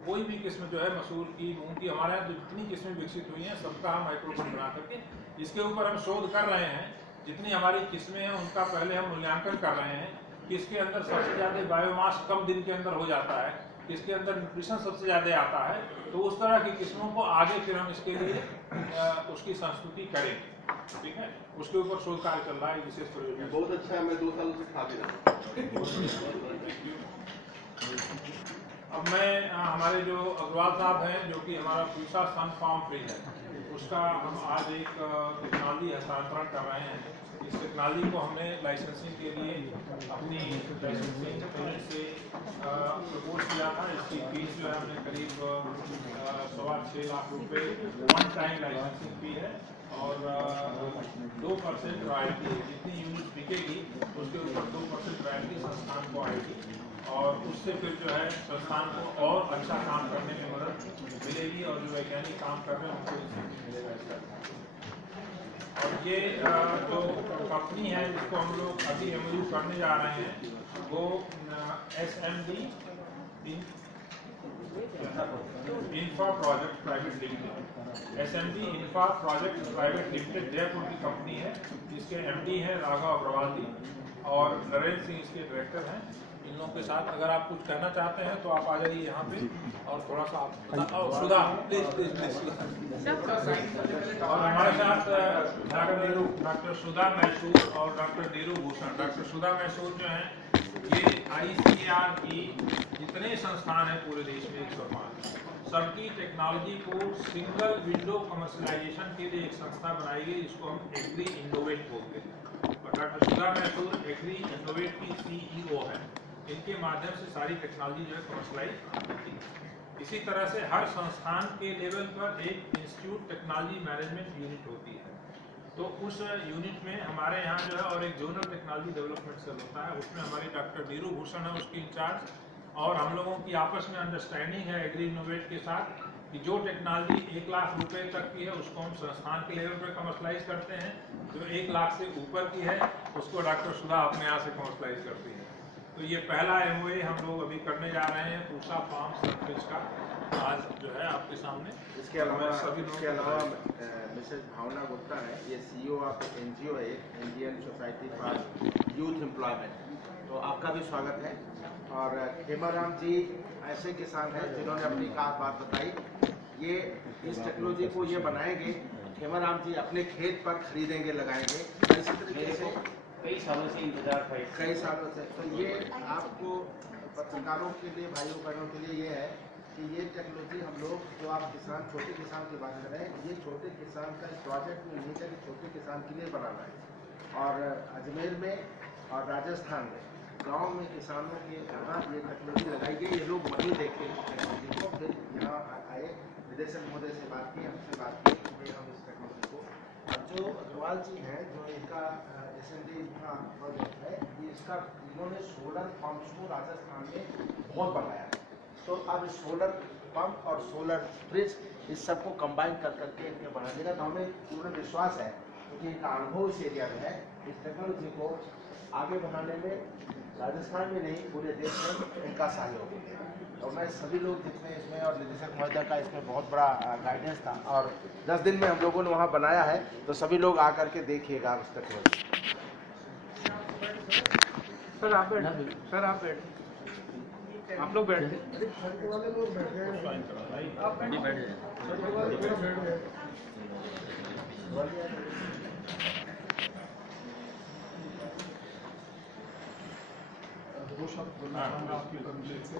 कोई भी किस्म जो है मसूर की, मूंग की, हमारे यहाँ जितनी किस्में विकसित हुई हैं सबका हम माइक्रोग्रीन बना करके इसके ऊपर हम शोध कर रहे हैं। जितनी हमारी किस्में हैं उनका पहले हम मूल्यांकन कर रहे हैं कि इसके अंदर सबसे ज्यादा बायोमास कम दिन के अंदर हो जाता है, इसके अंदर न्यूट्रिशन सबसे ज्यादा आता है, तो उस तरह की किस्मों को आगे फिर हम इसके लिए उसकी संस्तुति करेंगे। ठीक है, उसके ऊपर शोध कार्य चल रहा है, विशेष प्रयोजन। बहुत अच्छा है, मैं 2 सालों से खा भी रहा हूं। अब मैं हमारे जो अग्रवाल साहब हैं, जो कि हमारा पूसा सन फार्म फ्री है, उसका हम आज एक टेक्नोलॉजी हस्तांतरण कर रहे हैं। इस टेक्नोलॉजी को हमने लाइसेंसिंग के लिए अपनी लाइसेंसिंग यूनिट से प्रपोज किया था। इसकी फीस जो है हमने करीब 6.25 लाख रुपए वन टाइम लाइसेंसिंग फी है और 2% रॉयल्टी है। जितनी यूनिट बिकेगी उसके ऊपर 2% रॉयल्टी संस्थान को आएगी और उससे फिर जो है संस्थान को और अच्छा काम करने में मदद मिलेगी और जो वैज्ञानिक काम कर रहे हैं उनको इससे मिलेगा इसका। और ये जो कंपनी है जिसको हम लोग अभी एमओयू करने जा रहे हैं वो SMD infra project private limited, SMD infra project private limited Jaipur की कंपनी है। इसके MD हैं राघव अग्रवाल जी और नरेंद्र सिंह इसके डायरेक्टर हैं। इन लोगों के साथ अगर आप कुछ कहना चाहते हैं तो आप आ जाइए यहाँ पे और थोड़ा सा आप सुधा प्लीज। और हमारे साथ डॉक्टर सुधा मैसूर और डॉक्टर नीरू भूषण। डॉक्टर सुधा मैसूर जो हैं ये ICAR की जितने संस्थान हैं पूरे देश में 105 सबकी टेक्नोलॉजी को सिंगल विंडो कमर्शलाइजेशन के लिए एक संस्था बनाई गई जिसको हम एग्री इनोवेट बोलते हैं। और डॉक्टर सुधा मैसूर एग्री इनोवेट की CEO है। इनके माध्यम से सारी टेक्नोलॉजी जो है कमर्शलाइज होती है। इसी तरह से हर संस्थान के लेवल पर एक इंस्टीट्यूट टेक्नोलॉजी मैनेजमेंट यूनिट होती है, तो उस यूनिट में हमारे यहाँ जो है और एक जोनल टेक्नोलॉजी डेवलपमेंट सेल होता है, उसमें हमारे डॉक्टर नीरू भूषण है उसकी इंचार्ज। और हम लोगों की आपस में अंडरस्टैंडिंग है एग्री इनोवेट के साथ कि जो टेक्नोलॉजी 1 लाख रुपए तक की है उसको हम संस्थान के लेवल पर कमर्शलाइज करते हैं, जो 1 लाख से ऊपर की है उसको डॉक्टर सुधा अपने यहाँ से कमर्शलाइज करती है। तो ये पहला MOA हम लोग अभी करने जा रहे हैं पूसा फार्म सरफेस का, आज जो है आपके सामने। इसके अलावा मिसेज भावना गुप्ता है, ये CEO ऑफ NGO है, Indian society for youth employment, तो आपका भी स्वागत है। और खेमाराम जी ऐसे किसान हैं जिन्होंने अपनी बात बताई, ये इस टेक्नोलॉजी को ये बनाएंगे, खेमाराम जी अपने खेत पर खरीदेंगे, लगाएंगे। इसी तरीके से कई सालों से इंतजार था, कई सालों से। तो ये आपको पत्रकारों के लिए, भाइयों बहनों के लिए ये है कि ये टेक्नोलॉजी हम लोग जो आप किसान, छोटे किसान की बात कर रहे हैं, ये छोटे किसान का इस प्रोजेक्ट में नहीं है कि छोटे किसान के लिए बनाना है। और अजमेर में और राजस्थान में गांव में किसानों के जहाँ ये टेक्नोलॉजी लगाई गई, ये लोग वहीं देखे टेक्नोलॉजी को, फिर यहाँ आए, निदेशक महोदय से बात की, हमसे बात की कि हम इस टेक्नोलॉजी को, अब जो अग्रवाल जी हैं जो इनका SND प्रोजेक्ट है, इसका इन्होंने सोलर पंप्स को राजस्थान में बहुत बढ़ाया है। तो अब सोलर पंप और सोलर फ्रिज इस सबको कंबाइन कर करके इनके बढ़ा देगा। तो हमें पूर्ण विश्वास है क्योंकि इनका अनुभव इस एरिया में है, इस टेक्नोलॉजी को आगे बढ़ाने में राजस्थान में नहीं पूरे देश में इनका सहयोग है। और मैं सभी लोग जितने इसमें और निदेशक महोदय का इसमें बहुत बड़ा गाइडेंस था और 10 दिन में हम लोगों ने वहाँ बनाया है, तो सभी लोग आकर के देखिएगा उस टेक्नोलॉजी। सर आप बैठ, सर आप बैठ, आप लोग बैठ दो शब्द बोलना चाहूँगा आपकी परमिशन से।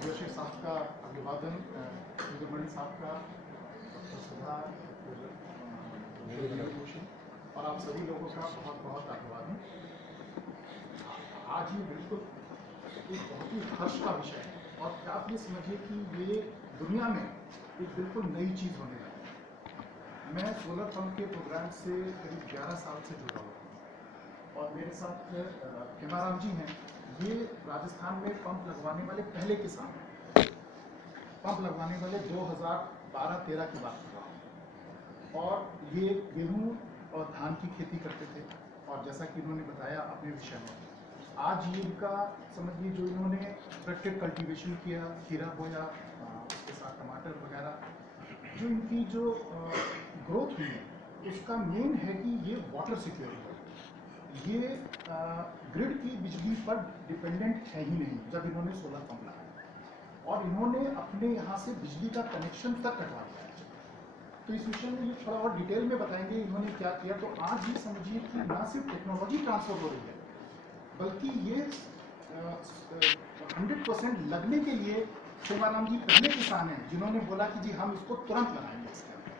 जोशी साहब का अभिवादन, सुब्रमण्यम साहब का, डॉक्टर सुधा, जोशी और आप सभी लोगों का बहुत बहुत अभिवादन। आज ये बिल्कुल एक बहुत ही हर्ष का विषय है और आप ये समझिए कि ये दुनिया में एक बिल्कुल नई चीज़ होने लगी है। मैं सोलर पंप के प्रोग्राम से करीब 11 साल से जुड़ा हुआ हूँ और मेरे साथ खेमाराम जी हैं। ये राजस्थान में पंप लगवाने वाले पहले किसान हैं। पंप लगवाने वाले 2012-13 की बात कर रहा हूँ और ये गेहूँ और धान की खेती करते थे और जैसा कि इन्होंने बताया अपने विषय में, आज ये इनका समझिए जो इन्होंने प्रैक्टिकल कल्टीवेशन किया, खीरा बोया, उसके साथ टमाटर वगैरह, जो इनकी जो ग्रोथ हुई है उसका मेन है कि ये वाटर सिक्योरिटी, ये ग्रिड की बिजली पर डिपेंडेंट है ही नहीं जब इन्होंने सोलर पंप लगाया और इन्होंने अपने यहाँ से बिजली का कनेक्शन तक कटवा दिया। तो इस विषय में ये थोड़ा और डिटेल में बताएंगे इन्होंने क्या किया। तो आज ये समझिए कि ना सिर्फ टेक्नोलॉजी ट्रांसफर हो रही है बल्कि ये 100% लगने के लिए खेमाराम जी पहले किसान हैं जिन्होंने बोला कि जी हम इसको तुरंत लगाएंगे इसके अंदर।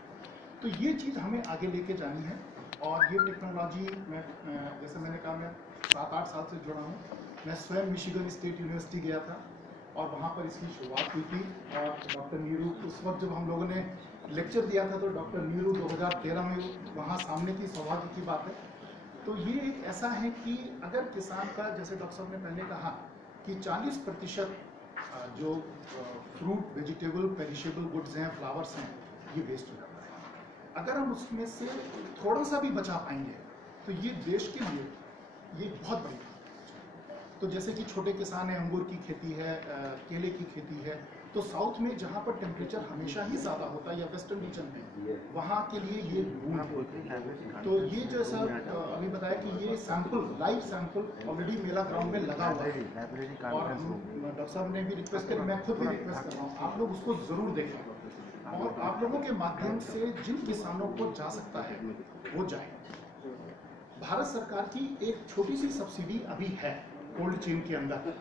तो ये चीज़ हमें आगे लेके जानी है और ये टेक्नोलॉजी में जैसे मैंने कहा मैं 7-8 साल से जुड़ा हूँ। मैं स्वयं मिशिगन स्टेट यूनिवर्सिटी गया था और वहाँ पर इसकी शुरुआत हुई थी और डॉक्टर नीरू उस वक्त जब हम लोगों ने लेक्चर दिया था तो डॉक्टर नीरू 2013 में वहाँ सामने थी, सौभाग्य की बात है। तो ये एक ऐसा है कि अगर किसान का, जैसे डॉक्टर साहब ने पहले कहा कि 40% जो फ्रूट, वेजिटेबल, पेरिशेबल गुड्स हैं, फ्लावर्स हैं, ये वेस्ट हो जाता है। अगर हम उसमें से थोड़ा सा भी बचा पाएंगे तो ये देश के लिए ये बहुत बड़ी बात है। तो जैसे कि छोटे किसान हैं, अंगूर की खेती है, केले की खेती है, तो साउथ में जहाँ पर टेम्परेचर हमेशा ही ज़्यादा होता है या वेस्टर्न रीजन में, वहाँ के लिए ये बूंद है। तो ये जैसा अभी बताया कि ये सैंपल, लाइव सैंपल ऑलरेडी मेला ग्राउंड में लगा हुआ है और डॉक्टर साहब ने भी रिक्वेस्ट करी, मैं खुद भी रिक्वेस्ट कर रहा हूँ, आप लोग उसको ज़रूर देखें और आप लोगों के माध्यम से जिन किसानों को जा सकता है वो जाए। भारत सरकार की एक छोटी सी सब्सिडी अभी है कोल्ड चेन के अंदर,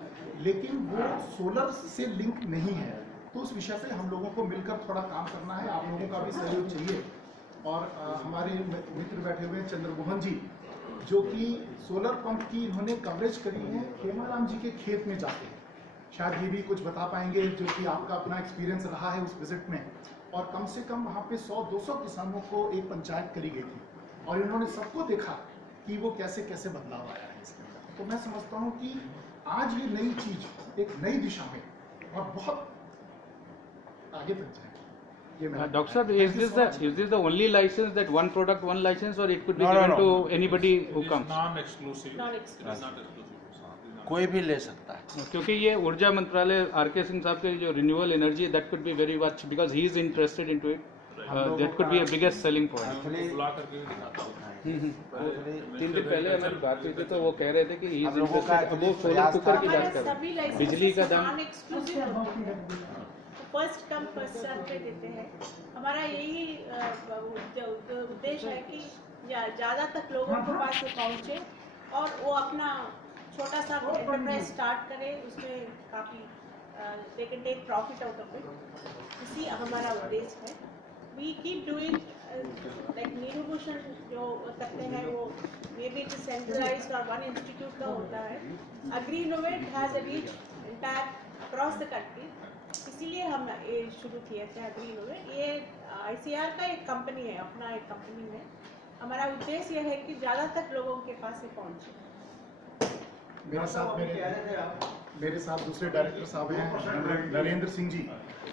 लेकिन वो सोलर से लिंक नहीं है। तो उस विषय पे हम लोगों को मिलकर थोड़ा काम करना है, आप लोगों का भी सहयोग चाहिए। और हमारे मित्र बैठे हुए हैं चंद्रमोहन जी, जो कि सोलर पंप की इन्होंने कवरेज करी है, खेमाराम जी के खेत में जाते हैं, शायद ये भी कुछ बता पाएंगे जो कि आपका अपना एक्सपीरियंस रहा है उस विजिट में। और कम से कम वहाँ पे 100-200 किसानों को एक पंचायत करी गई थी और इन्होंने सबको देखा कि वो कैसे कैसे बदलाव आया है इसके अंदर। तो मैं समझता हूँ कि आज ये नई चीज एक नई दिशा में और बहुत आगे तक जाएगी। Doctor sir, is this the only license, that one product one license, or it could be given to anybody who comes? Non-exclusive. कोई भी ले सकता है, क्योंकि ये ऊर्जा मंत्रालय आर.के. सिंह साहब के जो renewable energy, that could be very much because he is interested into it. That could be a biggest selling point. बुला करके भी दिखाता हूँ। 3 दिन पहले हमारी बात हुई थी तो वो कह रहे थे कि he is interested. अब वो सोलर कुकर की बात कर रहे हैं, बिजली का दाम फर्स्ट कम फर्स्ट सर्व पे देते हैं। हमारा यही उद्देश्य है कि ज़्यादा तक लोगों के पास ये पहुँचे और वो अपना छोटा सा एंटरप्राइज स्टार्ट करें, उसमें काफ़ी they can take profit out of it. इसी हमारा उद्देश्य है। We keep doing like Neeru Bhushan जो करते हैं वो मे बी सेंट्रलाइज्ड और वन इंस्टीट्यूट का होता है। Agrinnovate has a reach entire across the country, इसीलिए हम ये शुरू किए थे अग्री इनोवेट। ये ICAR का एक कंपनी है, अपना एक कंपनी है। हमारा उद्देश्य यह है कि ज़्यादा तक लोगों के पास ये पहुँचे। मेरे साथ दूसरे डायरेक्टर साहब हैं नरेंद्र सिंह जी।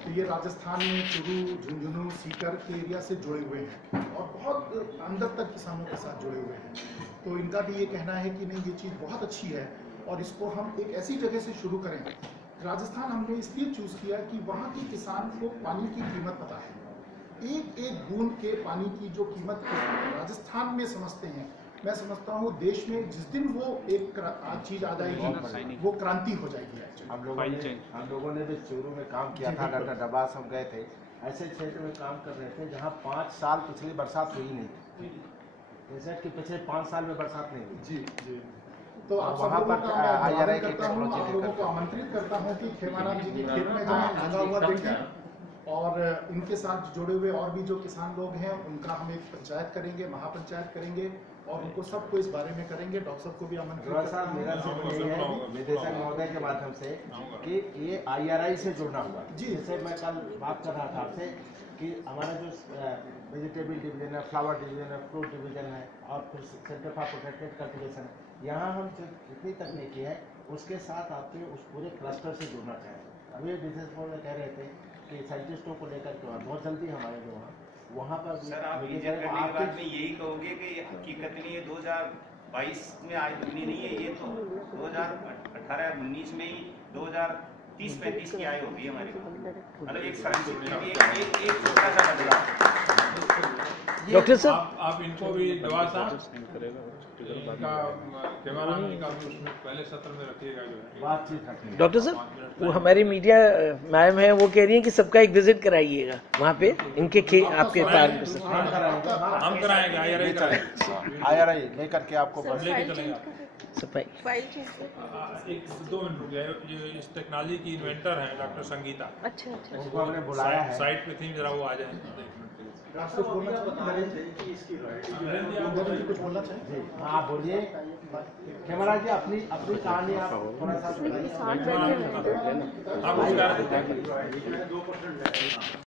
तो ये राजस्थान में चुरू, झुंझुनू, सीकर के एरिया से जुड़े हुए हैं और बहुत अंदर तक किसानों के साथ जुड़े हुए हैं। तो इनका भी ये कहना है कि नहीं, ये चीज़ बहुत अच्छी है और इसको हम एक ऐसी जगह से शुरू करें। राजस्थान हमने इसलिए चूज़ किया कि वहाँ के किसान को पानी की कीमत पता है। एक एक बूंद के पानी की जो कीमत राजस्थान में समझते हैं, मैं समझता हूँ देश में जिस दिन वो एक चीज आ जाएगी वो क्रांति हो जाएगी। हम लोगों ने भी चूरू में काम किया था, डॉक्टर डब्बास हम गए थे, ऐसे क्षेत्र में काम कर रहे थे जहाँ 5 साल पिछली बरसात हुई नहीं थी, जैसे कि पिछले 5 साल में बरसात नहीं हुई। जी जी। तो आप वहाँ पर IRI की टेक्नोलॉजी आप लोगों को आमंत्रित करता हूँ कि खेमाराम जी के खेत में जहाँ लगा हुआ देखें और इनके साथ जुड़े हुए और भी जो किसान लोग हैं उनका हम एक पंचायत करेंगे, महापंचायत करेंगे और उनको सबको इस बारे में करेंगे। डॉक्टर साहब को भी आमंत्रित साहब मेरा सिर्फ यही है निदेशक महोदय के माध्यम से कि ये IRI से जुड़ना हुआ जी। जैसे मैं कल बात कर रहा था आपसे कि हमारा जो वेजिटेबल डिवीजन है, फ्लावर डिवीजन है, फ्रूट डिवीजन है और फिर सेंटर फॉर प्रोटेक्टेड कल्टिवेशन है, यहाँ हम जितनी तकनीकी है उसके साथ आपके उस पूरे क्लस्टर से जुड़ना चाहेंगे। अभी डिस्कस में कह रहे थे कि साइंटिस्टों को लेकर के बहुत जल्दी हमारे जो वहाँ पर सर आप विजिट करने के बाद में यही कहोगे कि हकीकत में ये 2022 में आई बनी नहीं है, ये तो 2018-19 में ही 2030-35 की आई होगी हमारी, मतलब एक छोटा सा बदलाव। डॉक्टर साहब आप इनको भी दवा साहब इनका खेमाराम जी का भी उसमें पहले सत्र में रखिएगा जो है बातचीत। डॉक्टर साहब वो हमारी मीडिया मैम है, वो कह रही है कि सबका एक विजिट कराइएगा वहाँ पे इनके आपके पार्क में। हम कराएंगे, IRI लेकर के आपको सफाई। एक 2 मिनट रुक जाए। ये इस टेक्नोलॉजी की इन्वेंटर हैं डॉक्टर संगीता। अच्छा अच्छा। उनको हमने बुलाया है। साइट पे थी, जरा वो आ जाए। कुछ बोलना चाहिए? हाँ बोलिए कैमरा जी, अपनी कहानी आप थोड़ा सा